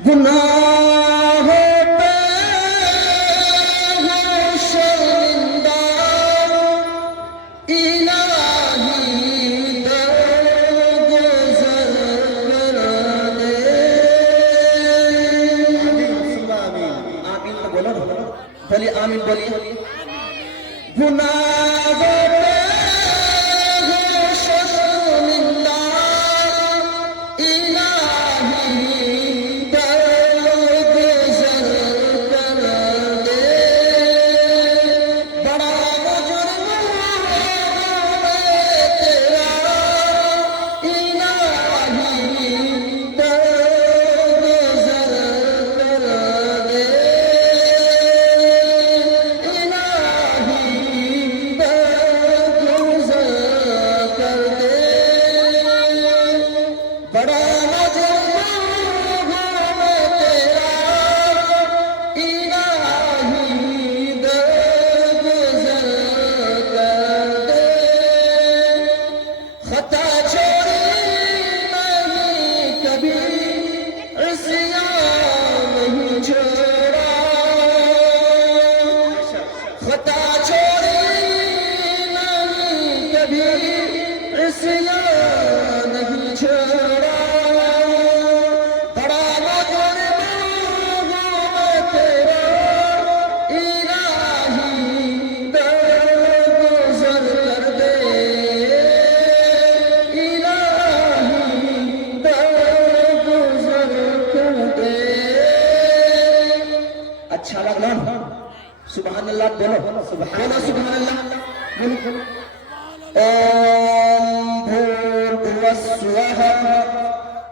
گناہ پہ ہوں شرمندہ، الہی درگزر کر دے۔ آمین تو بولو نا، بولیے آمین بولیے۔ گناہ پہ ہوں شرمندہ، الہی درگزر کر دے۔ بڑا مجرم ہوں میں تیرا، الہی درگزر کر دے۔ بڑا مجرم ہوں میں تیرا، الہی درگزر کر دے۔ خطا چھوڑی نہیں کبھی، عصیان نہیں چھوڑا، خطا چھوڑی نہیں کبھی، عصیان نہیں چھوڑا۔ بڑا مجرم ہوں میں تیرا، الہی درگزر کر دے، الہی درگزر کر دے۔ اچھا لگا نا؟ سبحان اللہ بولو، سبحان اللہ۔ اوم بھوربھوسوہ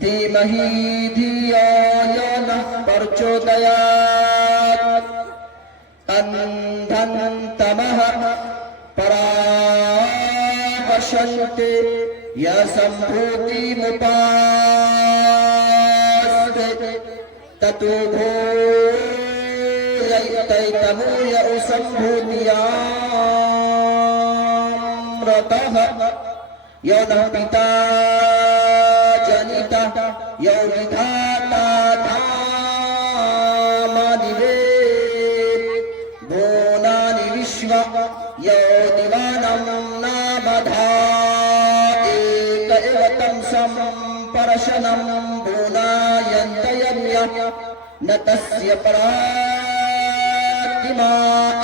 دھیمہی دھیو یو نہ پرچودیات۔ اندھن تمہ پراپشنتے یسمبھوتی مپاستے تتو بھویتیتموی اسمبھوتیامرتః یو نہ پیتا جنیتا یو ودھاتا دھامانی وید بھونانی وشوا یو دیوانم نامدھا ایک ایو تمسم پرشنم بھوناینتیمیا نہ تسیا پراتما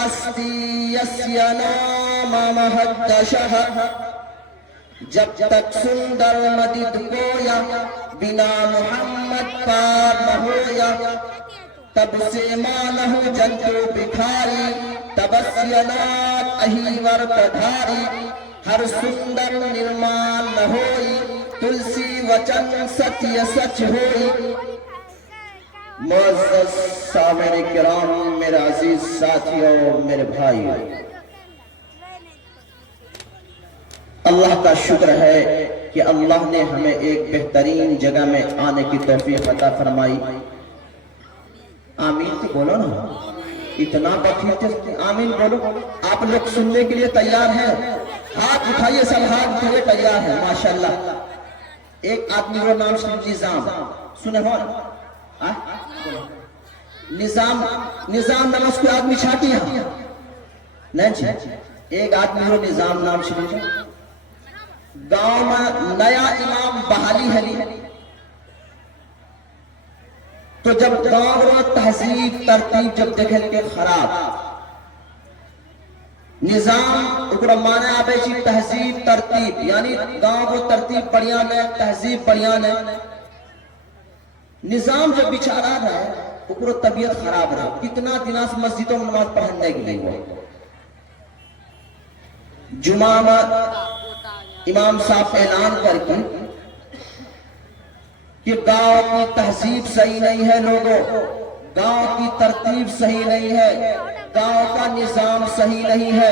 استی یسیا نام مہدشہ۔ جب تک سندر مدد گویا بنا محمد پار نہ ہویا، تب سے مانہ جنتو بکھاری تبسیا نات اہیور پدھاری۔ ہر سندر نرمان نہ ہوئی، تلسی وچن ستیہ سچ ہوئی۔ معزز سامعین کرام، میرے عزیز ساتھیوں، میرے بھائی، اللہ کا شکر ہے کہ اللہ نے ہمیں ایک بہترین جگہ میں آنے کی توفیق عطا فرمائی۔ آمین تو بولو نا، اتنا بخیرتے آمین بولو۔ آپ لوگ سننے کے لیے تیار ہیں؟ ہاتھ اٹھائیے، سب ہاتھ اٹھائیے، تیار ہیں ماشاءاللہ۔ ایک آدمی وہ نام سے نظام سنے ہو نا؟ نظام نام اس کو آدمی چھاٹی ہے نہیں جی؟ ایک آدمی وہ نظام نام شریف ہے۔ گاؤں میں نیا امام بحالی ہے، تو جب گاؤں میں تہذیب ترتیب جب دیکھیں کہ خراب نظام اکڑا مانے آبے چی تہذیب ترتیب، یعنی گاؤں کو ترتیب بڑھیا ہے، تہذیب بڑھیا ہے۔ نظام جب بیچارہ رہا ہے، اکڑا طبیعت خراب رہا، کتنا دنوں سے مسجدوں میں نماز پڑھنے کے لیے ہوا۔ جمعہ میں امام صاحب اعلان کر کے کہ گاؤں کی تہذیب صحیح نہیں ہے، لوگوں گاؤں کی ترتیب صحیح نہیں ہے، گاؤں کا نظام صحیح نہیں ہے۔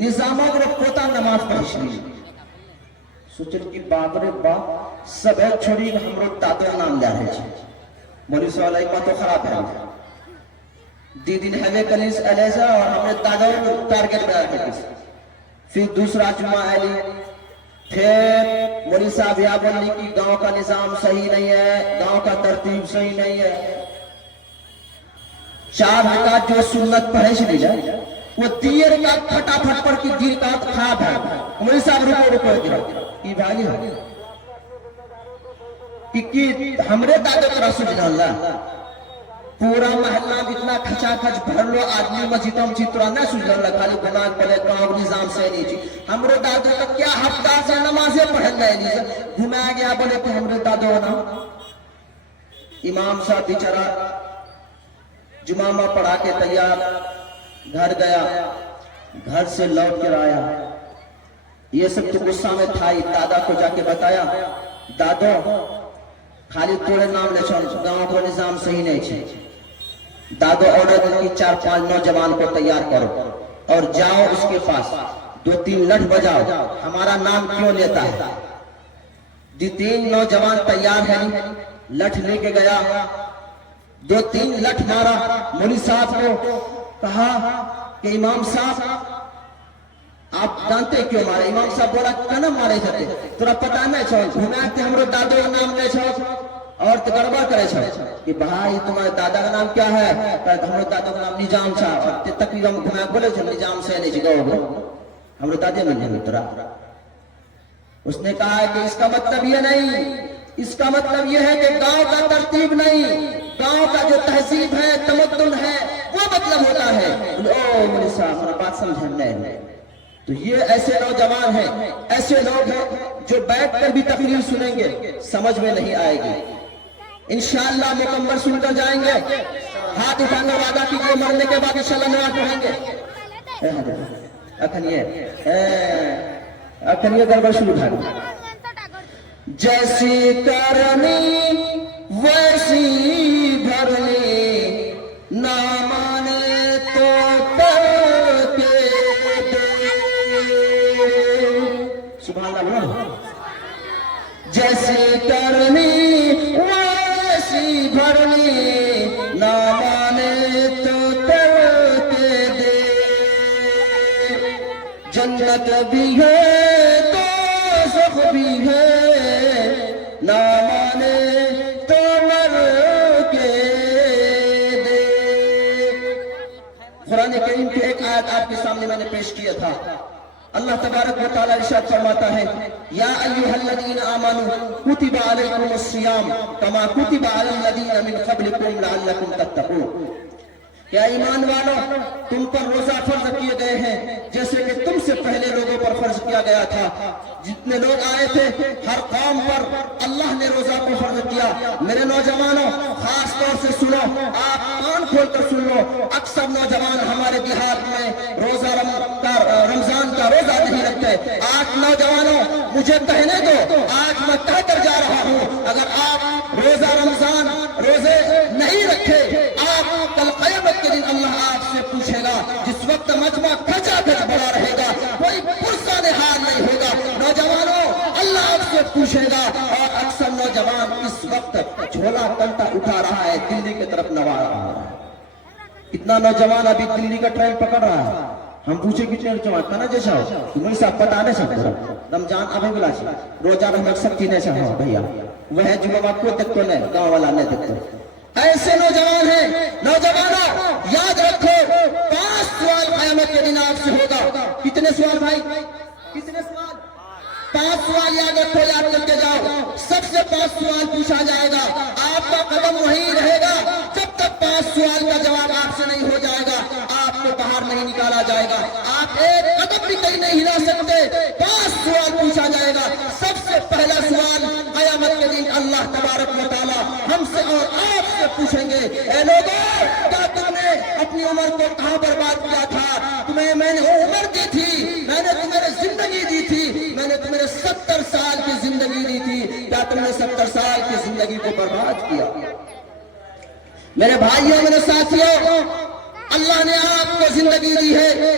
نظاموں کو پوتا نماز پڑھش لی سوچل کی بابرے باپ سب ہے چھوڑی ہم رو دادر نام لیا ہے چھے مولی سوال ایمہ تو خراب ہے دیدین ہمیں کلیس علیزہ اور ہم نے دادر ٹارگٹ بنا کے کس۔ پھر دوسرا جمعہ علی پھر مولوی صاحب یہاں بولنے کی گاؤں کا نظام صحیح نہیں ہے، گاؤں کا ترتیب صحیح نہیں ہے. 4 رکعت جو سنت پڑھے چلی جائے وہ 3 رکعت پھٹافٹ پڑھ کی 3 رکعت خراب ہے. مولوی صاحب رکو کی بھائی ہے کہ ہمرے دادے کا رسول اللہ پورا محلہ اتنا کھچا کھچ بھر لو آدمی مسجدوں چترا نہ سن اللہ خالی گناہ پڑے گاؤں نظام سے نہیں چی ہمرے دادو کا کیا ہفتہ سے نمازیں پڑھن گئے نہیں گھما گیا بولے کہ ہمرے دادو نا امام صاحب بیچارہ جمعہ پڑھا کے تیار گھر گیا، گھر سے لوٹ کر آیا، یہ سب تو غصہ میں تھا ہی. دادا کو جا کے بتایا دادو خالی تھوڑے نام لے چھوڑ گاؤں کو نظام صحیح نہیں چھے. دادو آرڈر کی 4-5 نوجوان کو تیار کرو اور جاؤ اس کے پاس 2-3 لٹھ بجاؤ، ہمارا نام کیوں لیتا ہے. 2-3 نوجوان تیار ہیں، لٹھ لے کے گیا، 2-3 لٹھ مارا. مولوی صاحب کو کہا کہ امام صاحب آپ جانتے کیوں مارے؟ امام صاحب بولا کنا مارے جاتے تورا پتہ نہیں چھو گھنا کے ہمرو دادو کا نام لے چھو اور تو گڑبڑ کرے چھو کہ بھائی تمہارے دادا کا نام کیا ہے؟ کہا ہمرو دادو کا نام نظام چھا اور تقریبا گھنا بولے چھو نظام سے نہیں چھگو ہمرو دادے مل جائے تورا. اس نے کہا کہ اس کا مطلب یہ نہیں، اس کا مطلب یہ ہے کہ گاؤں کا ترتیب نہیں، گاؤں کا جو تہذیب ہے تمدن ہے وہ مطلب ہوتا ہے. او مولوی صاحب ہمارا بات سمجھیں نہیں. تو یہ ایسے نوجوان ہیں، ایسے لوگ ہیں جو بیٹھ کر بھی تقریر سنیں گے سمجھ میں نہیں آئے گی. انشاءاللہ مکمل سن کر جائیں گے. ہاتھ اٹھانے وعدہ کیجئے مرنے کے بعد انشاءاللہ نماز پڑھیں گے. اکھنیے گڑبڑ شروع تھا. جیسی کرنی ویسی بھرنی نہ مانے تو کر کے دے. سبحان اللہ. جیسی کرنی ویسی بھرنی نہ مانے تو کر کے دے. جنت بھی ہے دوزخ بھی ہے نہ مانے تو مر کے دے. قرآن کریم کی ایک آیت آپ کے سامنے میں نے پیش کیا تھا. اللہ تبارک و تعالی ارشاد فرماتا ہے یا ایھا الذین آمنوا کتب علیکم الصیام کما کتب علی الذین من قبلکم لعلکم تتقون. کیا ایمان والو تم پر روزہ فرض کیے گئے ہیں جیسے کہ تم سے پہلے لوگوں پر فرض کیا گیا تھا. جتنے لوگ آئے تھے ہر قوم پر اللہ نے روزہ کو فرض کیا. میرے نوجوانوں خاص طور سے سنو، آپ کان کھول کر سن لو. اکثر نوجوان ہمارے دیہات میں روزہ رمضان کا روزہ نہیں رکھتے. آج نوجوانوں مجھے کہنے دو، آج میں کہہ کر جا رہا ہوں اگر آپ روزہ رمضان روزے نہیں رکھے آپ کل قیامت کے دن اللہ آپ سے پوچھے گا. جس وقت مجمع کھچا کھچ بڑا رہے گا کوئی پرسہ نہار نہیں ہوگا. نوجوانوں اللہ آپ سے پوچھے گا. اور اکثر نوجوان اس وقت جھولا کنٹا اٹھا رہا ہے دلی کی طرف نوا رہا ہے. اتنا نوجوان ابھی دلی کا ٹرین پکڑ رہا ہے. ہم پوچھے کتنے نوجوان کہنا جیسا ہو مجھے صاحب پتا نہیں سکتا رمضان ابھی بلا روزہ رحمت سکتی نہیں چاہو بھیا وہ جمعہ کو دیکھتے نہیں گاؤں والا نہیں دیکھتے. ایسے نوجوان ہیں. نوجوانوں یاد رکھو 5 سوال قیامت کے دن آپ سے ہوگا. کتنے سوال بھائی؟ کتنے سوال؟ 5 سوال یاد رکھو، یاد کرتے جاؤ. سب سے 5 سوال پوچھا جائے گا. آپ کا قدم وہیں رہے گا جب تک 5 سوال کا جواب آپ سے نہیں ہو جائے گا. آپ کو باہر نہیں نکالا جائے گا. آپ ایک قدم بھی کہیں نہیں ہلا سکتے. 5 سوال پوچھا جائے گا. سب سے پہلا سوال قیامت کے دن اللہ تبارک و تعالی ہم سے اور آپ سے پوچھیں گے اے لوگوں کیا تم نے اپنی عمر کو کہاں برباد کیا تھا؟ تمہیں میں نے عمر دی تھی، میں نے تمہیں زندگی دی تھی، میں نے تمہیں 70 سال کی زندگی دی تھی، کیا تم نے 70 سال کی زندگی کو برباد کیا؟ میرے بھائیوں میرے ساتھیوں اللہ نے آپ کو زندگی دی ہے،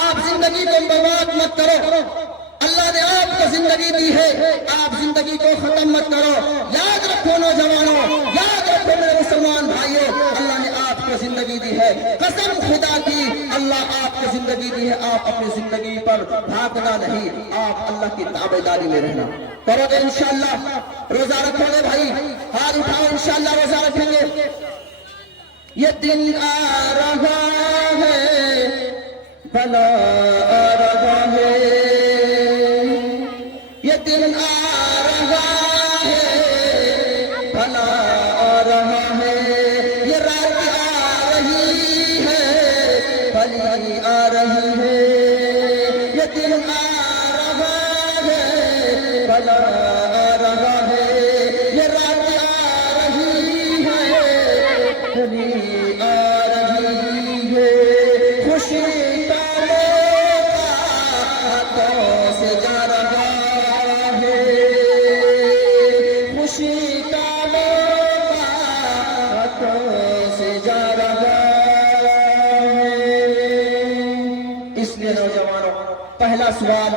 آپ زندگی کو برباد مت کرو. اللہ نے آپ کو زندگی دی ہے، آپ زندگی کو ختم مت کرو. یاد رکھو نوجوانوں، یاد رکھو میرے مسلمان بھائیوں اللہ نے آپ کو زندگی دی دی ہے, قسم خدا کی اللہ آپ کو زندگی دی ہے, آپ اپنی زندگی پر بھاگنا نہیں, آپ اللہ کی تابعداری میں رہنا. کرو گے انشاءاللہ, روزہ رکھو گے بھائی, ہاتھ اٹھاؤ انشاءاللہ روزہ رکھیں گے. یہ دن آ رہا ہے, بلا آ رہا ہے, یہ دن آ رہا ہے, بلا آ رہا ہے, یہ رات آ رہی ہے, بلی آ رہی ہے, یہ دن آ رہا ہے, بلا آ رہا ہے, یہ رات آ رہی ہے, بلی آ رہی ہے, خوشی کا موقع ہاتھوں سے جا رہا ہے, خوشی کا موقع ہاتھوں سے جا رہا ہے. اس لیے نوجوانوں, پہلا سوال,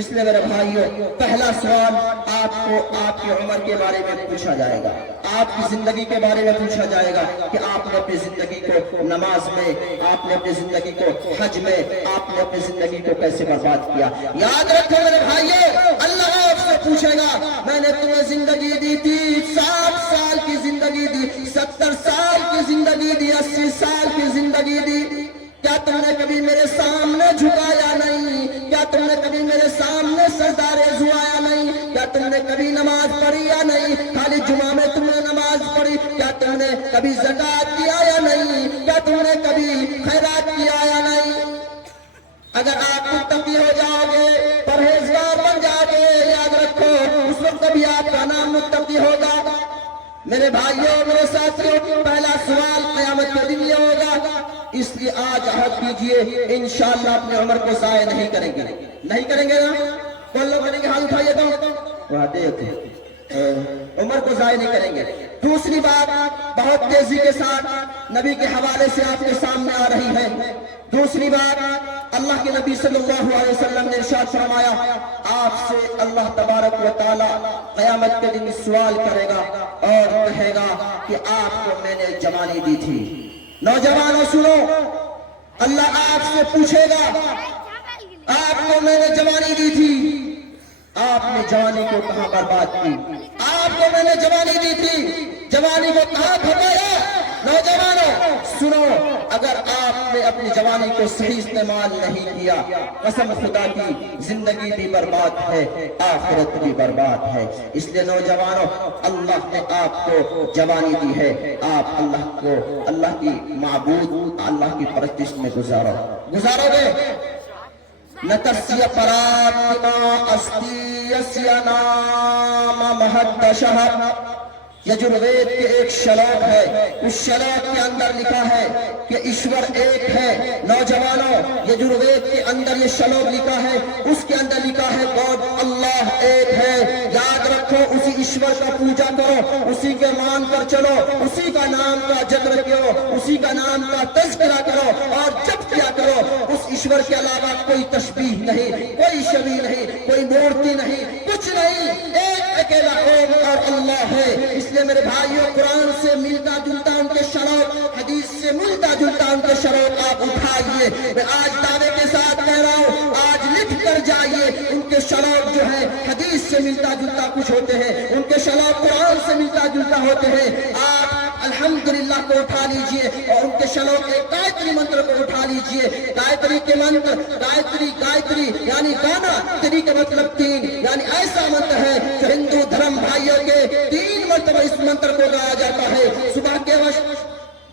اس لیے میرے بھائیوں, پہلا سوال آپ کو آپ کی عمر کے بارے میں پوچھا جائے گا, آپ کی زندگی کے بارے میں پوچھا جائے گا کہ آپ نے اپنی زندگی کو نماز میں, آپ نے اپنی زندگی کو حج میں, آپ نے اپنی زندگی کو کیسے برباد کیا. یاد رکھو میرے بھائیوں, اللہ آپ سے پوچھے گا, میں نے تمہیں زندگی دی تھی, 60 سال کی زندگی دی, 70 سال کی زندگی دی, 80 سال کی زندگی دی, کیا تم نے کبھی میرے سامنے جھکایا نہیں؟ کیا تم نے کبھی میرے سامنے سردار زوایا نہیں؟ کیا تم نے کبھی نماز پڑھی یا نہیں؟ خالی جمعہ میں تم نے نماز پڑھی. کیا تم نے کبھی زکات دیا یا نہیں؟ کیا تم نے کبھی خیرات کیا یا نہیں؟ اگر آپ متقی ہو جاؤ گے, پرہیزگار بن جاؤ گے, یاد رکھو اس وقت بھی آپ کا نام متقی ہوگا. میرے بھائیوں, میرے ساتھیوں, پہلا سوال قیامت کے دن یہ ہوگا. اس لیے آج عہد کیجئے انشاءاللہ اپنی عمر کو ضائع نہیں کریں گے. نہیں کریں گے نا؟ کون لوگ کریں گے؟ ہاتھ اٹھائیے تو وہاں دیکھتے, عمر کو ضائع نہیں کریں گے. دوسری بات بہت تیزی کے ساتھ نبی کے حوالے سے آپ کے سامنے آ رہی ہے. دوسری بات, اللہ کے نبی صلی اللہ علیہ وسلم نے ارشاد فرمایا, آپ سے اللہ تبارک و تعالی قیامت کے دن سوال کرے گا اور کہے گا کہ آپ کو میں نے جوانی دی تھی. نوجوانوں سنو, اللہ آپ سے پوچھے گا, آپ کو میں نے جوانی دی تھی, آپ نے جوانی کو کہاں برباد کی؟ آپ کو میں نے جوانی دی تھی, جوانی کو کہاں کھپایا؟ نوجوانوں سنو, اگر آپ نے اپنی جوانی کو صحیح استعمال نہیں کیا, قسم خدا کی زندگی بھی برباد ہے, آخرت بھی برباد ہے. اس لیے نوجوانوں, اللہ نے آپ کو جوانی دی ہے, آپ اللہ کو, اللہ کی معبود, اللہ کی پرستش میں گزارو گے. نتسیا پراتما استیسیا نام مہدشہ, یجروید کے ایک شلوک ہے, اس شلوک کے اندر لکھا ہے کہ ایشور ایک ہے. نوجوانوں, یجروید کے اندر یہ شلوک لکھا ہے, اس کے اندر لکھا ہے گاڈ, اللہ ایک ہے. یاد رکھو, اسی ایشور کا پوجا کرو, اسی کے مان کر چلو, اسی کا نام کا ذکر کرو, اسی کا نام کا تذکرہ کرو, اور جب کیا کرو, اس ایشور کے علاوہ کوئی تشبیہ نہیں, کوئی شبیہ نہیں, کوئی مورتی نہیں, کچھ نہیں, ایک اکیلا اور اللہ ہے. اس لیے میرے بھائیوں, قرآن سے ملتا جلتا ان کے شروط, حدیث سے ملتا جلتا ان کے شروط آپ اٹھائیے. میں آج دعوے کے ساتھ کہہ رہا ہوں, آج لکھ کر جائیے, ان کے شروط جو ہے حدیث سے ملتا جلتا کچھ ہوتے ہیں, ان کے شروط قرآن سے ملتا جلتا ہوتے ہیں. آپ الحمدللہ کو اٹھا لیجئے, اور ان کے شروط کے گایتری منتر کو اٹھا لیجئے. گایتری کے منتر, گایتری یعنی گانا, تری کا مطلب 3, یعنی ایسا منتر ہے جو ہندو دھرم بھائیوں کے 3 مرتبہ اس منتر کو گایا جاتا ہے. صبح کے وقت,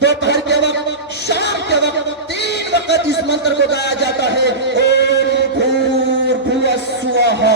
دوپہر کے وقت, شام کے وقت, 3 وقت اس منتر کو گایا جاتا ہے. اوم بھور بھوہ سوہا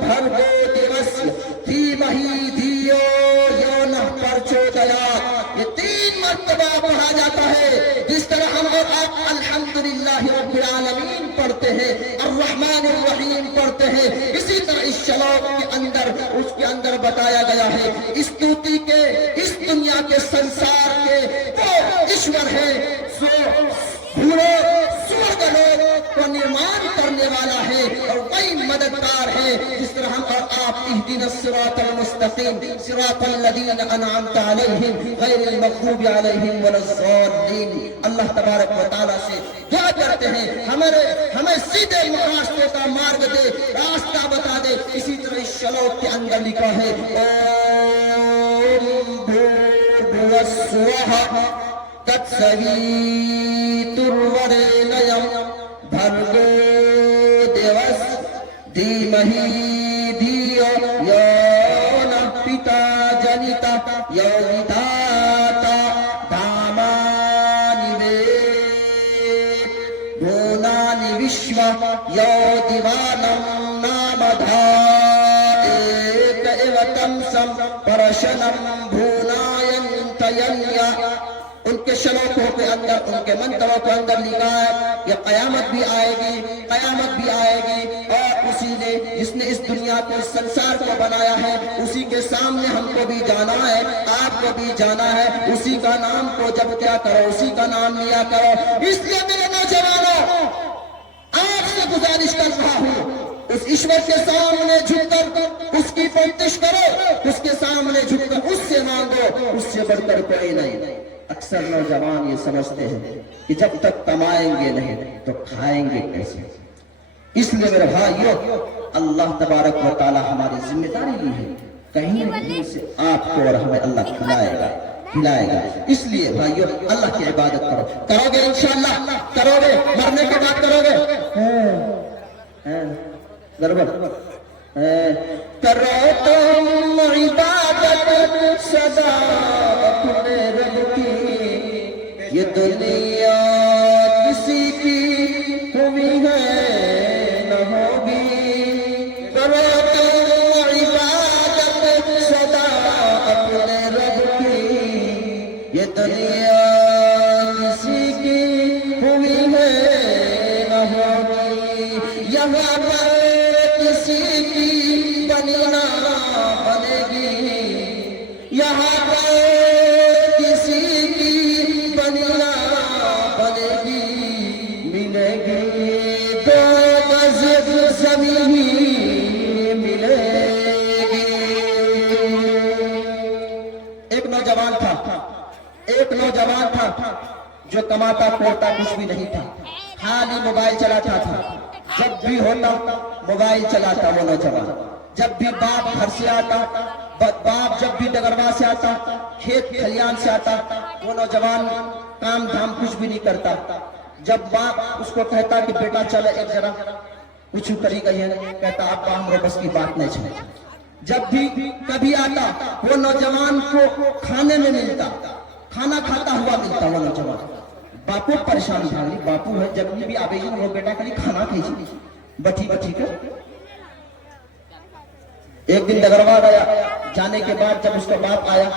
بھرگو دیوسیہ دھیمہی دھیو یونہ پرچودیات. یہ 3 مرتبہ پڑھا جاتا ہے. جس طرح ہم اور آپ الحمدللہ رب العالمین پڑھتے ہیں, الرحمن الرحیم پڑھتے ہیں, اسی طرح اس شلوک کے اندر, اس کے اندر بتایا گیا ہے استوتی کے, اس دنیا کے سنسار کے وہ ایشور ہے جو بھولے سورگ لوگ کو نرمان کرنے کرنے والا ہے اور وہی مددگار ہے جس طرح ہم اور آپ اهدنا الصراط المستقیم صراط الذین انعمت علیہم غیر المغضوب علیہم ولا الضالین. اللہ تبارک و تعالیٰ سے دعا کرتے ہیں ہمیں سیدھے راستے کا مارگ دے، راستہ بتا دے. اسی طرح اس شلوک کے اندر لکھا ہے بھرگو دیوس دھیمہی دھیو یو نہ پتا جنتا یو وِدھاتا دھامانی وید بھونانی وشوا یو دیوانم نامدھا ایک ایو تمسم پرشنم بھوناینتینیا. ان کے شلوکوں کے اندر، ان کے منتروں کے اندر لکھا ہے کہ قیامت بھی آئے گی اور اسی نے جس نے اس دنیا کو، اس سنسار کو بنایا ہے، اسی کے سامنے ہم کو بھی جانا ہے، آپ کو بھی جانا ہے. اسی کا نام کو جب کیا کرو، اسی کا نام لیا کرو. اس لیے میرے نوجوانوں آپ سے گزارش کر رہا ہوں، اس ایشور کے سامنے جھک کر اس کی پرستش کرو، اس کے سامنے جھک کر اس سے مانگو، اس سے بڑھ کر کوئی نہیں. اکثر نوجوان یہ سمجھتے ہیں کہ جب تک کمائیں گے نہیں تو کھائیں گے کیسے. اس لیے میرے بھائیو، اللہ تبارک و تعالی ہماری ذمہ داری لی ہے، کہیں نہ کہیں سے آپ کو اور ہمیں اللہ کھلائے گا. اس لیے بھائیو اللہ کی عبادت کرو گے انشاءاللہ، کرو گے، مرنے کے بعد کرو گے. کرو تم عبادت سدا اپنے رب کی، یہ دنیا کسی کی ہوئی ہے نہ ہوگی. کرو تم عبادت سدا اپنے رب کی، یہ دنیا کسی کی ہوئی ہے نہ ہوگی. یہاں پر کسی کی بننا بنے گی، یہاں پر کسی کی بننا بنے گی. ملے گی دو گز زمین ملے گی. ایک نوجوان تھا جو کماتا پھرتا کچھ بھی نہیں تھا، خالی موبائل چلاتا تھا. جب بھی ہوتا موبائل چلاتا وہ نوجوان. جب بھی باپ گھر سے آتا، باپ جب بھی ڈگروا سے آتا، کھیت کھلیان سے آتا، وہ نوجوان کام دھام کچھ بھی نہیں کرتا. جب باپ اس کو کہتا کہ بیٹا چلے ایک ذرا کچھ کری گئی ہے، کہتا ابا ہمارے بس کی بات نہیں چلے. جب بھی کبھی آتا وہ نوجوان کو کھانے میں ملتا، کھانا کھاتا ہوا ملتا. وہ نوجوان باپو پریشان تھا، باپو ہے جب بھی آبے جی وہ بیٹا کلی کھانا کھیجی بٹھی کر. ایک دن ڈگروا گیا، جانے کے بعد جب اس کا باپ آیا،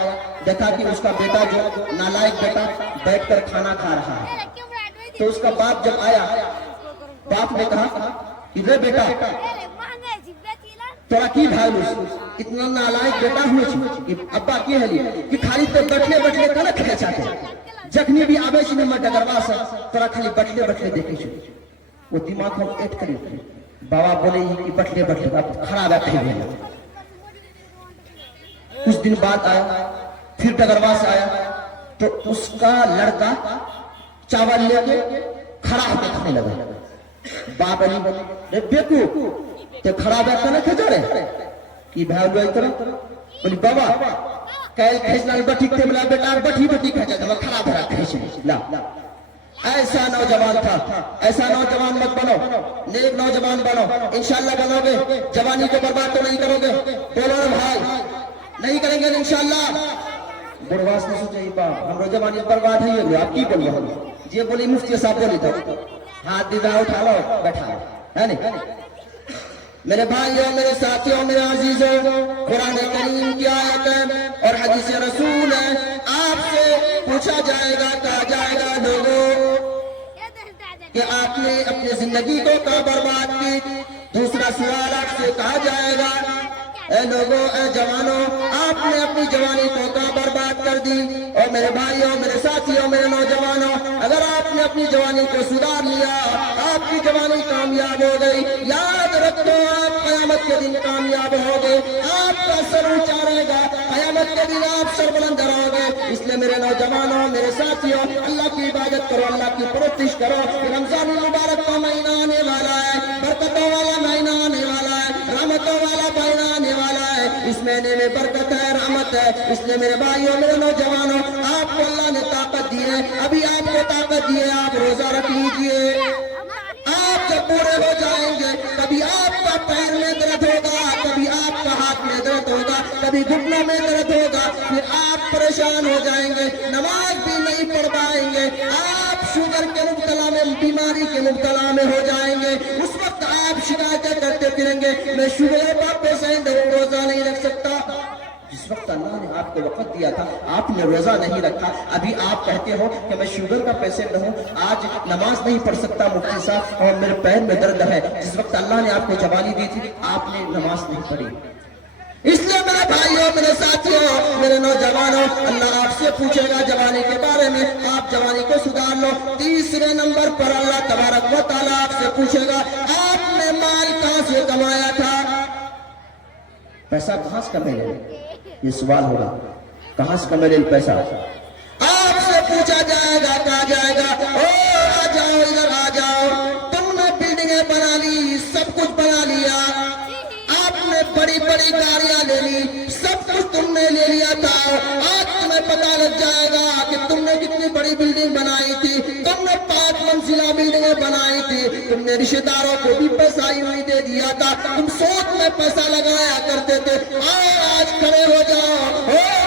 دیکھا کہ اس کا بیٹا جو نالائق بیٹا بیٹھ کر کھانا کھا رہا ہے. تو اس کا باپ جب آیا، باپ نے کہا کہ رے بیٹا تھوڑا کی بھائی اتنا نالائق بیٹا ہوئے کہ ابا کی ہے کہ خالی تو بٹھلے کنا کھے چاہتے جخنی بھی آبے چھ نمبر ڈگروا سا تھوڑا خالی بٹھلے دیکھے چھو. وہ دماغ ہم ایٹ کری بابا بولے کہ بٹھلے اب کھڑا بیٹھے ہوئے. کچھ دن بعد آیا، پھر ڈگروا سے آیا تو اس کا لڑکا چاول لے کے کھڑا ہو کے کھانے لگا. باپ علی بولے بیکو تے کھڑا بیٹھا نہ کھجا رہے کہ بھائی لو اتنا بولی بابا کل کھجنا بٹھی تے بلا بیٹا بٹھی کھجا جب کھڑا بھرا کھجے لا. ایسا نوجوان تھا. ایسا نوجوان مت بنو، نیک نوجوان بنو. انشاءاللہ بنو گے، جوانی کو برباد تو نہیں کرو گے. بولو بھائی نہیں کریں گے انشاءاللہ. بڑواس نے سوچا باپ ہم جوانی برباد ہے یہ آپ کی بول رہے ہو. یہ بولی مفتی صاحب بولی تھا ہاتھ دیدہ اٹھا لو بیٹھا ہے نہیں. میرے بھائیوں، میرے ساتھیوں، میرے عزیزوں، قرآن کریم کی آیت ہے اور حدیث رسول ہے. آپ سے پوچھا جائے گا، کہا جائے گا لوگوں کہ آپ نے اپنی زندگی کو کہاں برباد کی. دوسرا سوال آپ سے کہا جائے گا اے لوگوں، اے جوانوں، آپ نے اپنی جوانی تو برباد کر دی۔ اور میرے بھائیوں، میرے ساتھیوں، میرے نوجوانوں، اگر آپ نے اپنی جوانی کو سدھار لیا، آپ کی جوانی کامیاب ہو گئی، یاد رکھو آپ قیامت کے دن کامیاب ہو گئے، آپ کا سر اونچا رہے گا، قیامت کے دن آپ سر بلند رہو گے۔ اس لیے میرے نوجوانوں، میرے ساتھیوں، اللہ کی عبادت کرو، اللہ کی پرستش کرو۔ رمضان المبارک کا مہینہ آنے والا ہے، برکتوں والا مہینہ آنے والا ہے، رحمتوں والا مہینہ آنے والا ہے۔ اس مہینے میں برکت ہے، رحمت ہے۔ اس لیے میرے بھائیوں، میرے نوجوانوں، آپ کو اللہ نے طاقت دی ہے، ابھی آپ کو طاقت دی ہے، آپ روزہ رکھ لیجئے۔ آپ جب بوڑھے ہو جائیں گے، کبھی آپ کا پیر میں درد ہوگا، کبھی آپ کا ہاتھ میں درد ہوگا، کبھی گھٹنوں میں درد ہوگا، پھر آپ پریشان ہو جائیں گے، نماز بھی نہیں پڑھ پائیں گے، آپ شوگر کے مبتلا میں، بیماری کے مبتلا میں ہو جائیں گے۔ اس وقت آپ شکایتیں کرتے پھریں گے، میں شوگر کا پیشنٹ ہوں، روزہ نہیں رکھ سکتا۔ جس وقت اللہ نے آپ کو وقت دیا تھا، آپ نے روزہ نہیں رکھا، ابھی آپ کہتے ہو کہ میں شوگر کا پیشنٹ ہوں، آج نماز نہیں پڑھ سکتا مفتی صاحب، اور میرے پیر میں درد ہے۔ جس وقت اللہ نے آپ کو جوانی دی تھی، آپ نے نماز نہیں پڑھی۔ اس لیے میرے بھائیوں، میرے ساتھیوں، میرے نوجوانوں، اللہ آپ سے پوچھے گا جوانی کے بارے میں، آپ جوانی کو سدھار لو۔ تیسرے نمبر پر اللہ تبارک و تعالیٰ آپ سے پوچھے گا، آپ نے مال کہاں سے کمایا تھا؟ پیسہ کہاں سے کمائے؟ یہ سوال ہوگا، کہاں سے کمائے پیسہ؟ آپ سے پوچھا جائے گا، کہا جائے گا، او آ جاؤ، ادھر آ جاؤ، تم نے بلڈنگیں بنا لی، سب کچھ بنا لیا، آپ نے بڑی بڑی گاڑیاں لے لی، سب کچھ تم نے لے لیا تھا، آج تمہیں پتا لگ جائے گا کہ تم نے کتنی بڑی بلڈنگ بنائی تھی، تم نے 5 منزلہ بلڈنگیں بنائی تھی، تم نے رشتہ داروں کو بھی پیسہ ہی نہیں دے دیا تھا، تم سوچ میں پیسہ لگایا کرتے تھے، آج کھڑے ہو جاؤ۔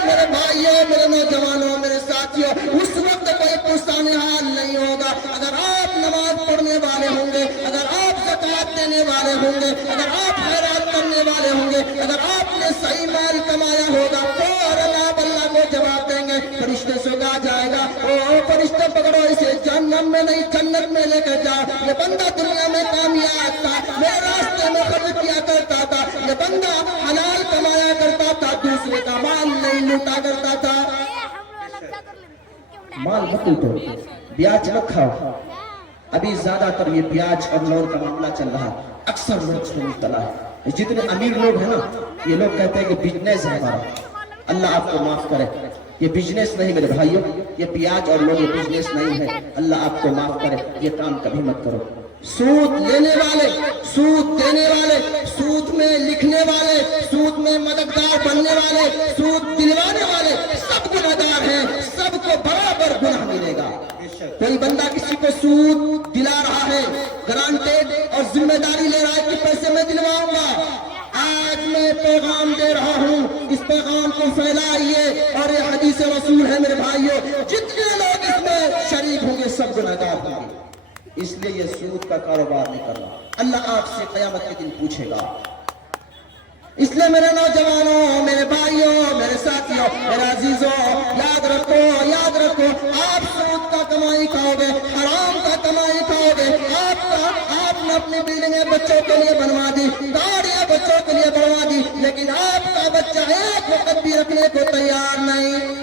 میرے بھائیوں، میرے نوجوانوں، میرے ساتھیوں، اس وقت کوئی پرسان حال نہیں ہوگا۔ اگر آپ نماز پڑھنے والے ہوں گے، اگر آپ زکوٰۃ دینے والے ہوں گے، اگر آپ خیرات کرنے والے ہوں گے، اگر آپ نے صحیح مال کمایا ہوگا، فوراً آپ اللہ کو جواب دیں گے۔ فرشتے سے کہا جائے گا، او فرشتے پکڑو اسے، جہنم میں نہیں جنت میں لے کر جاؤ، یہ بندہ دنیا میں کامیاب تھا، میرے راستے میں خرچ کیا کرتا تھا، یہ بندہ حلال کمایا کرتا تھا، دوسرے کا مال نہیں لوٹا کرتا تھا۔ مال مت لوٹو، بیاج مت کھاؤ۔ ابھی زیادہ تر یہ بیاج اور لون کا معاملہ چل رہا ہے، اکثر لوگ اس میں مبتلا ہے۔ جتنے امیر لوگ ہیں نا، یہ لوگ کہتے ہیں کہ بزنس ہے ہمارا، اللہ آپ کو معاف کرے، یہ بزنس نہیں میرے بھائیوں، یہ بیاج اور لون یہ بزنس نہیں ہے، اللہ آپ کو معاف کرے، یہ کام کبھی مت کرو۔ سود لینے والے، سود دینے والے، سود میں لکھنے والے، سود میں مددگار بننے والے، سود دلوانے والے، سب گنہگار ہیں، سب کو برابر گناہ ملے گا۔ کوئی بندہ کسی کو سود دلا رہا ہے، گرانٹیڈ اور ذمہ داری لے رہا ہے کہ پیسے میں دلواؤں گا، آج میں پیغام دے رہا ہوں، اس پیغام کو پھیلائیے، اور یہ حدیث رسول ہے میرے بھائیوں، جتنے لوگ اس میں شریک ہوں گے سب گنہگار ہوں گے۔ اس لیے یہ سود کا کاروبار نہیں کرنا، اللہ آپ سے قیامت کے دن پوچھے گا۔ اس لیے میرے نوجوانوں، میرے بھائیوں، میرے ساتھیوں، میرے عزیزوں، یاد رکھو، یاد رکھو، آپ سود کا کمائی کھاؤ گے، حرام کا کمائی کھاؤ گے، آپ نے اپنی بلڈنگیں بچوں کے لیے بنوا دی، گاڑیاں بچوں کے لیے بنوا دی، لیکن آپ کا بچہ ایک وقت بھی رکھنے کو تیار نہیں۔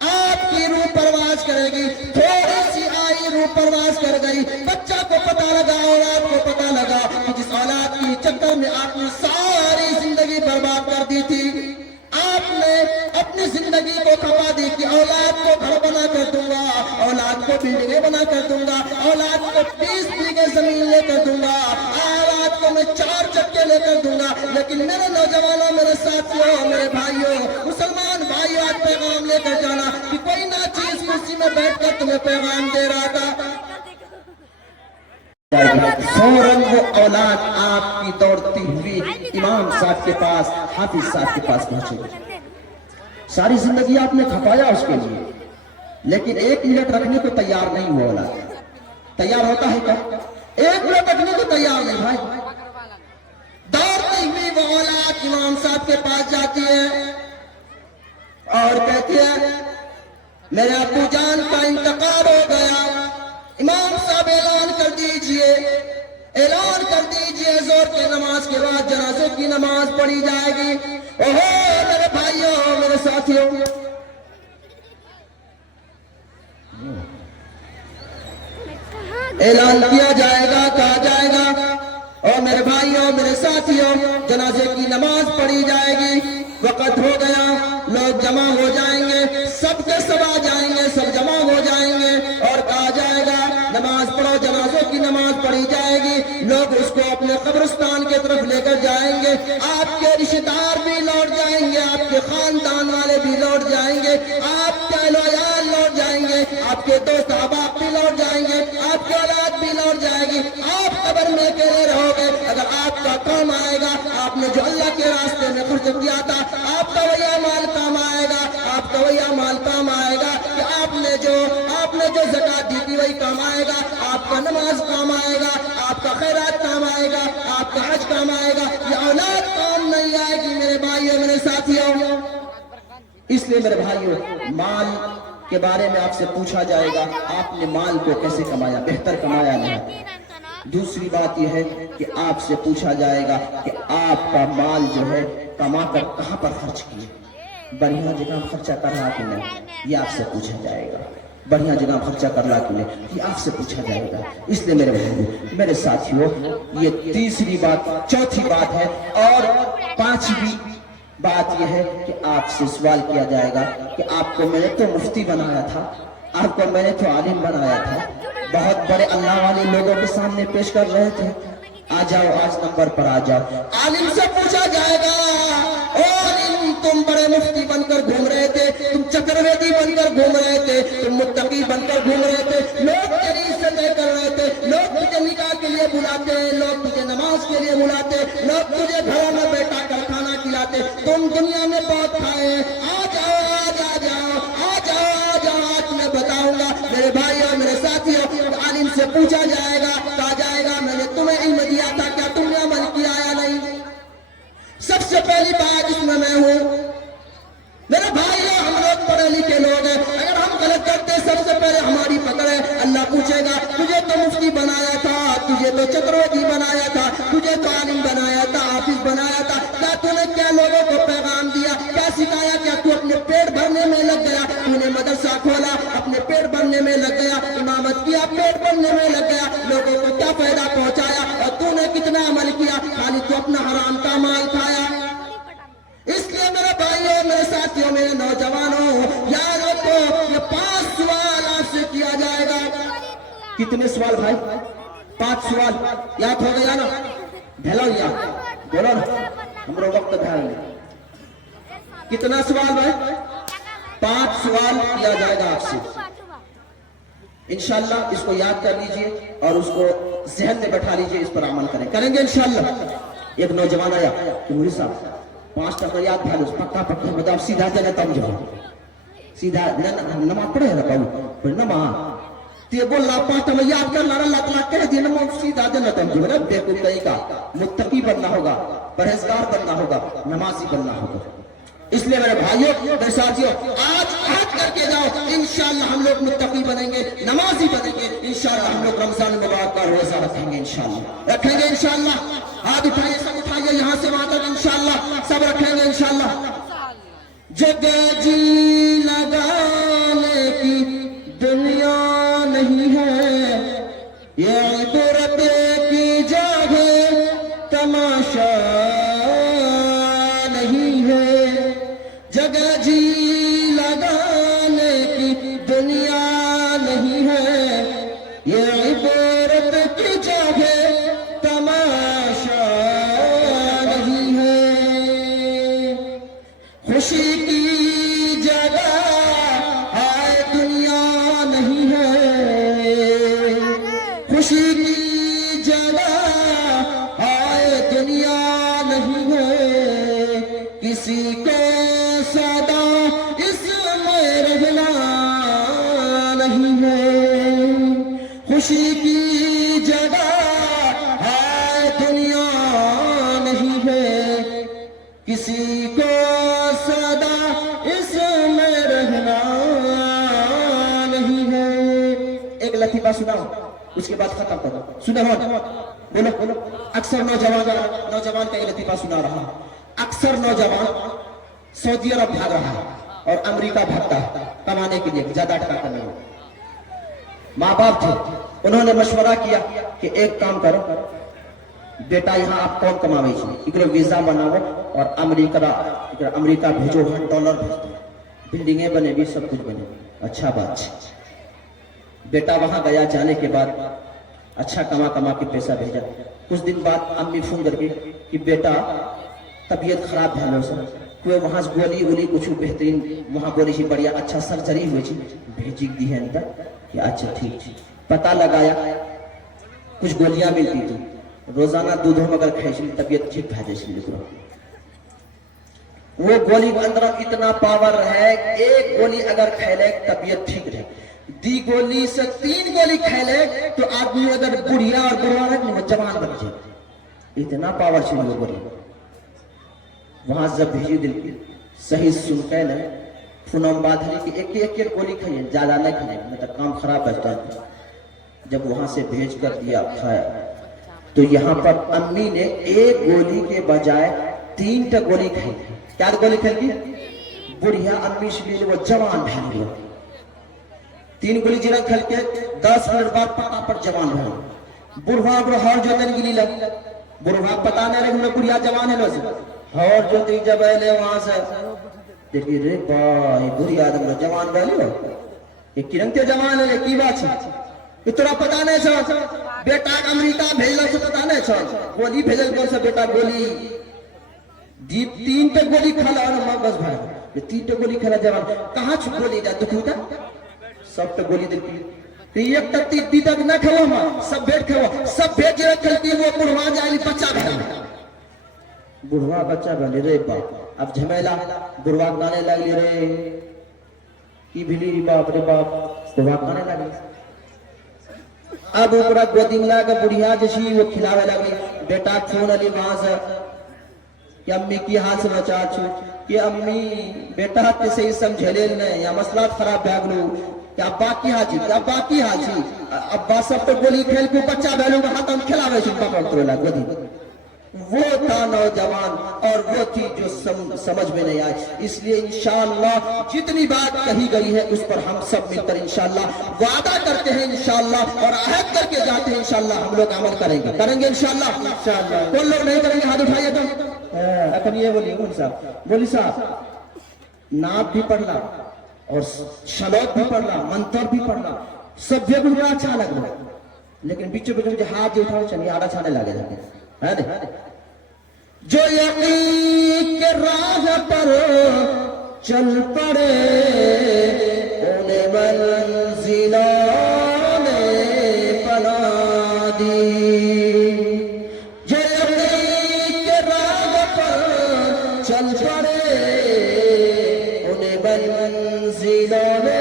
آپ کی روح پرواز کرے گی، تھوڑی سی آئی روح پرواز کر گئی، بچہ کو پتہ لگا، اولاد کو پتہ لگا کہ جس اولاد کی چکر میں آپ نے ساری زندگی برباد کر دی تھی، آپ نے اپنی زندگی کو کھپا دی کہ اولاد کو گھر بنا کر دوں گا، اولاد کو بلڈنگیں بنا کر دوں گا، اولاد کو 20 بیگھے زمین لے کر دوں گا، اولاد کو میں 4 چکے لے کر دوں گا۔ لیکن میرے نوجوانوں، میرے ساتھیوں، میرے بھائیوں، مسلمان بھائیوں، آج پیغام لے کر جانا کہ کوئی نہ چیز کرسی میں بیٹھ کر تمہیں پیغام دے رہا تھا، فوراً وہ اولاد آپ کی دوڑتی ہوئی امام صاحب کے پاس، حافظ صاحب کے پاس پہنچے گی۔ ساری زندگی آپ نے کھپایا اس کے لیے، لیکن 1 منٹ رکھنے کو تیار نہیں ہوا اولاد۔ تیار ہوتا ہے کیا؟ 1 منٹ رکھنے کو تیار نہیں بھائی۔ دوڑتی ہوئی وہ اولاد امام صاحب کے پاس جاتی ہے اور کہتی ہے میرے ابو جان کا انتقال ہو گیا، امام صاحب اعلان کر دیجئے۔ اعلان کر دیجئے زور کی نماز کے بعد جنازے کی نماز پڑھی جائے گی۔ اوہو میرے بھائیوں، میرے ساتھیوں، اعلان کیا جائے گا، کہا جائے گا اور میرے بھائیوں، میرے ساتھیوں، جنازے کی نماز پڑھی جائے گی، وقت ہو گیا، لوگ جمع ہو جائیں گے، سب کے سب آ جائیں گے، سب جمع ہو جائیں گے اور کہا جائے گا نماز پڑھو، جنازوں کی نماز پڑھی جائے گی، لوگ اس کو اپنے قبرستان کی طرف لے کر جائیں گے، آپ کے رشتہ دار بھی لوٹ جائیں گے، آپ کے خاندان والے بھی لوٹ جائیں گے، آپ کے اہل و عیال لوٹ جائیں گے، آپ کے دوست احباب بھی لوٹ جائیں گے، آپ کی اولاد بھی لوٹ جائے گی، آپ قبر میں اکیلے رہو گے۔ اگر آپ کا کام آئے گا، آپ نے جو اللہ کے راستے میں خرچ کیا تھا، آپ کا وہی مال کام آئے گا، آپ کا وہی مال کام آئے گا کہ آپ نے جو زکات دی تھی وہی کام آئے گا، آپ کا نماز کام آئے گا، آپ کا خیرات کام آئے گا، آپ کا حج کام آئے گا، یہ اولاد کام نہیں آئے گی میرے بھائیوں، میرے ساتھیوں۔ اس لیے میرے بھائیوں، مال کے بارے میں آپ سے پوچھا جائے گا، آپ نے مال کو کیسے کمایا؟ بہتر کمایا نہیں۔ دوسری بات یہ ہے کہ آپ سے پوچھا جائے گا کہ آپ کا مال جو ہے کما کر کہاں پر خرچ کیے؟ بڑھیا جگہ خرچہ کر رہا کہ نہیں، یہ آپ سے پوچھا جائے گا۔ بڑھیا جگہ خرچہ کر رہا کہ نہیں، یہ آپ سے پوچھا جائے گا۔ اس لیے میرے بھائیوں، میرے ساتھیوں، یہ تیسری بات، چوتھی بات ہے۔ اور پانچویں بات یہ ہے کہ آپ سے سوال کیا جائے گا کہ آپ کو میں نے تو مفتی بنایا تھا، آپ کو میں نے تو عالم بنایا تھا، بہت بڑے اللہ والے لوگوں کے سامنے پیش کر رہے تھے، آ جاؤ آج نمبر پر آ جاؤ۔ عالم سے پوچھا جائے گا، او عالم، تم بڑے مفتی بن کر گھوم رہے تھے، تم چکرویدی بن کر گھوم رہے تھے، تم متقی بن کر گھوم رہے تھے، لوگ تیری عزتیں کر رہے تھے، لوگ تجھے نکاح کے لیے بلاتے، لوگ تجھے نماز کے لیے بلاتے، لوگ تجھے گھروں میں بیٹھا کر کھانا کھلاتے، تم دنیا میں بہت کھائے، آ جاؤ آج آ جاؤ آ جاؤ آ جاؤ، آج میں بتاؤں گا میرے بھائیوں، میرے ساتھیوں۔ عالم سے پوچھا جائے گا، کہا جائے گا میں نے تمہیں علم دیا تھا، کیا تم نے عمل کیا یا نہیں؟ سب سے پہلی بات اس میں ہوں میرے بھائیوں، ہم لوگ پڑھے لکھے لوگ ہیں، اگر ہم غلط کرتے سب سے پہلے ہماری پکڑ ہے، اللہ پوچھے گا تجھے تو مفتی بنایا تھا، تجھے تو چکروتی بنایا تھا، تجھے تو عالم بنایا تھا، حافظ بنایا تھا، کیا تو نے کیا لوگوں کو پیغام دیا، کیا سکھایا؟ کیا تو اپنے پیٹ بھرنے میں لگ گیا؟ تو نے مدرسہ کھولا، اپنے پیٹ بھرنے میں لگ گیا، امامت کیا، پیٹ بھرنے میں لگ گیا، لوگوں کو کیا فائدہ پہنچایا؟ اور تو نے کتنا عمل کیا؟ خالی تو اپنا حرام کا مال کھایا۔ اس لیے میرے بھائیوں، میرے ساتھیوں، میرے نوجوانوں، یاد رکھو یہ 5 سوال آپ سے کیا جائے گا۔ کتنے سوال بھائی؟ 5 سوال یاد ہو گیا نا؟ بھیلو یاد بولو نا، ہمارا وقت بھیل کتنا سوال بھائی؟ 5 سوال کیا جائے گا آپ سے۔ انشاءاللہ اس کو یاد کر لیجئے اور اس کو ذہن میں بٹھا لیجئے، اس پر عمل کریں گے انشاءاللہ۔ ایک نوجوان آیا کہ مولوی صاحب 5 ٹکر یاد بھالو، پکا پکا بتاؤ، سیدھا دینا تم جو سیدھا نماز پڑھے رہا پڑھ نماز تو بول رہا 5 ٹکر یاد کر لانا، اللہ تعالیٰ کہہ دینا نماز سیدھا دینا تم جو ہے، بے کوئی طریقہ متقی بننا ہوگا، پرہیزگار بننا ہوگا، نمازی بننا ہوگا۔ اس لیے میرے بھائیوں، میرے ساتھیوں، آج عہد کر کے جاؤ، انشاءاللہ ہم لوگ متقی بنیں گے، نمازی بنیں گے، انشاءاللہ ہم لوگ رمضان مبارک کا روزہ رکھیں گے، انشاءاللہ رکھیں گے، انشاءاللہ۔ ہاتھ اٹھائیے، سب اٹھائیے، یہاں سے وہاں تک انشاءاللہ سب رکھیں گے، انشاءاللہ۔ جگہ جی لگانے کی دنیا نہیں ہے، یہ عبرت کی جگہ تماشا نہیں ہے، جگہ جی لگانے کی دنیا نہیں ہے، یہ عبرت کی جگہ تماشا نہیں ہے، خوشی کی جگہ آئے دنیا نہیں ہے، خوشی کی جگہ آئے دنیا نہیں ہے، کسی کو سدا اس میں رہنا نہیں ہے، خوشی کی جگہ آئے دنیا نہیں ہے، کسی کو سدا اس میں رہنا نہیں ہے۔ ایک لطیفہ سناؤ، اس کے بعد ختم کرو، سنو بولو اکثر نوجوان کا یہ لطیفہ سنا رہا ہوں. اکثر نوجوان سعودی عرب بھاگ رہا ہے اور امریکہ بھاگتا ہے کمانے کے لیے زیادہ ٹکا کرنے میں. ماں باپ تھے, انہوں نے مشورہ کیا کہ ایک کام کرو بیٹا, یہاں آپ کون کماوے چھے, ویزا بناو اور امریکہ بھیجو, $100 بھیجو, بلڈنگیں بنے بھی, سب کچھ بنے. اچھا بات. بیٹا وہاں گیا, جانے کے بعد اچھا کما کے پیسہ بھیجا. کچھ دن بعد امی فون کر کے کہ بیٹا طبیعت خراب ہے سر, کوئی وہاں گولی کچھ بہترین وہاں گولی سی بڑھیا اچھا سرجری ہوئی چی بھیجی دی ہے اندر کہ اچھا ٹھیک. پتہ لگایا کچھ گولیاں ملتی تھی, روزانہ دودھوں مگر کھیچی طبیعت ٹھیک بھیجے سی. وہ گولی کے اندر اتنا پاور ہے, ایک گولی اگر کھیلے طبیعت ٹھیک رہے, دی گولی سے 3 گولی کھیلے تو آدمی اگر بڑھیا اور بروا رہے وہ جوان بن جائے. اتنا پاور چلی وہ گولی. وہاں جب بھیجی دل کی صحیح سن کے لیں فنم بات ہے کہ ایک گولی کھائیے, زیادہ نہیں کھائیے, مطلب کام خراب بچتا ہے. جب وہاں سے بھیج کر دیا کھایا تو یہاں پر امی نے ایک گولی کے بجائے 3 گولی کھائی. کیا گولی کھائی کی بڑھیا امی سے وہ جوان بھاگ گیا. 3 گولی جنہ کھل کے 10 منٹ بعد پتا پر جوان بھاگ. بڑھوا ہر جو دن گلی لگ بڑھوا پتا نہیں رہے بڑھیا جوان ہے لوگ اور جو تھی جب لے وہاں سے دیکھیے رے بھائی بری آدم جوان بھائی یہ کرنتے جوان ہے کی بات ہے اتنا پتا نہیں چھو بیٹا امریکہ بھیجل سے پتا نہیں چھو گولی بھیجل کون سا بیٹا گولی دیپ 3 گولی کھلا اور ماں بس بھائی 3 گولی کھلا جوان کہاں چھو گولی جا دکھو تا سب گولی دیکھی ایک تک تک نہ کھوا ماں سب بیٹ کھوا سب بیٹ جو کھلتی وہ بڑھوا جائے بچہ بھیجا. بڑھوا بچہ بھلے رے باپ اب جھمیلا بڑھوا گانے لگی رے کی بھلی ری باپ رے باپ بڑھوا گانے لگی. اب اوپرا گودی ملا کا بڑھیا جیسی وہ کھلاوے لگی. بیٹا فون علی وہاں سے کہ امی کی ہاتھ سے بچا چھو کہ امی بیٹا تے صحیح سمجھے لے نہیں یا مسئلہ خراب بھاگ لو کہ ابا کی حاجی ابا کی حاجی ابا سب پر گولی کھیل کو بچہ بھلو کا ہاتھ ہم کھلاوے چھو پاپا ترلا گودی. وہ تھا نوجوان اور وہ تھی جو سمجھ میں نہیں آئی. اس لیے انشاءاللہ جتنی بات کہی گئی ہے اس پر ہم سب مل کر انشاءاللہ وعدہ کرتے ہیں انشاءاللہ اور عہد کر کے جاتے ہیں انشاءاللہ ہم لوگ عمل کریں گے انشاءاللہ. کون لوگ نہیں کریں گے ہاتھ اٹھائیے تو اپن یہ بولی صاحب نعت بھی پڑھنا اور شلوت بھی پڑھنا منتر بھی پڑھنا سب بھی بڑا اچھا لگ رہا لیکن بیچوں بیچوں مجھے ہاتھ جو اٹھاؤ چلیے آڑا چھانے لگے جاتے جو یقین کے راہ پر چل پڑے انہیں منزلوں نے پناہ دی. جو یقین کے راہ پر چل پڑے انہیں منزلوں نے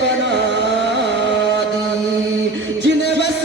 پناہ دی. جنہیں بس